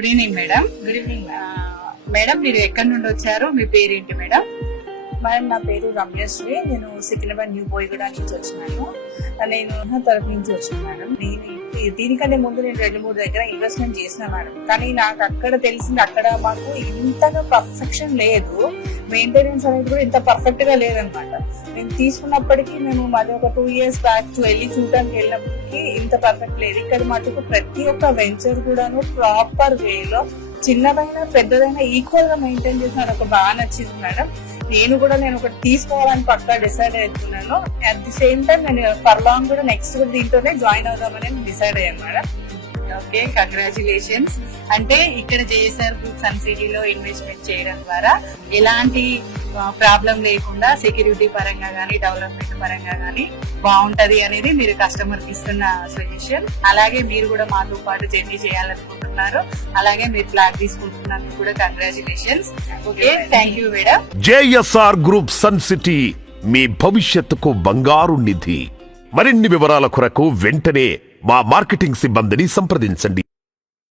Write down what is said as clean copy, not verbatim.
Good evening madam. Good evening madam మీరు ఎక్కడి నుండి వచ్చారు, మీ పేరేంటి మేడం? మేడం. నా పేరు రమ్యశ్రీ. నేను సికింద్రాబాద్ న్యూ బోయిగూడ నుంచి వచ్చినాను. నేను తరఫు నుంచి వచ్చాను మేడం. దీనికంటే ముందు నేను 2-3 దగ్గర ఇన్వెస్ట్మెంట్ చేసిన మేడం. కానీ నాకు అక్కడ తెలిసింది, అక్కడ మాకు ఇంతగా పర్ఫెక్షన్ లేదు, మెయింటెనెన్స్ అనేది కూడా ఇంత పర్ఫెక్ట్ గా లేదనమాట. నేను తీసుకున్నప్పటికీ మేము మాది ఒక 2 years బ్యాక్ వెళ్ళి చూడడానికి వెళ్ళినప్పటికీ ఇంత పర్ఫెక్ట్ లేదు. ఇక్కడ మటుకు ప్రతి ఒక్క వెంచర్ కూడాను ప్రాపర్ వేలో చిన్నదైనా పెద్దదైనా ఈక్వల్ గా మెయింటైన్ చేసిన నాకు బాగా నచ్చింది మేడం. నేను ఒకటి తీసుకోవాలని పక్కా డిసైడ్ అవుతున్నాను. అట్ ది సేమ్ టైం నేను ఫర్ లాంగ్ కూడా నెక్స్ట్ కూడా దీంట్లోనే జాయిన్ అవుదామని డిసైడ్ అయ్యాను మేడం. Okay, congratulations. అంటే ఇక్కడ జేఎస్ఆర్ గ్రూప్ సన్ సిటీలో ఇన్వెస్ట్మెంట్ చేయడం ద్వారా ఎలాంటి ప్రాబ్లం లేకుండా సెక్యూరిటీ పరంగా గానీ డెవలప్మెంట్ పరంగా గానీ బాగుంటది అనేది మీరు కస్టమర్ కి ఇస్తున్న సజెషన్. అలాగే మీరు కూడా మాతో పాటు జర్నీ చేయాలనుకుంటున్నారు, అలాగే మీరు ఫ్లాట్ తీసుకుంటున్నందుకు కూడా congratulations. Okay, thank you madam. JSR group Sun City, మీ భవిష్యత్తుకు బంగారు నిధి. మరిన్ని వివరాల కొరకు వెంటనే మా మార్కెటింగ్ సిబ్బందిని సంప్రదించండి.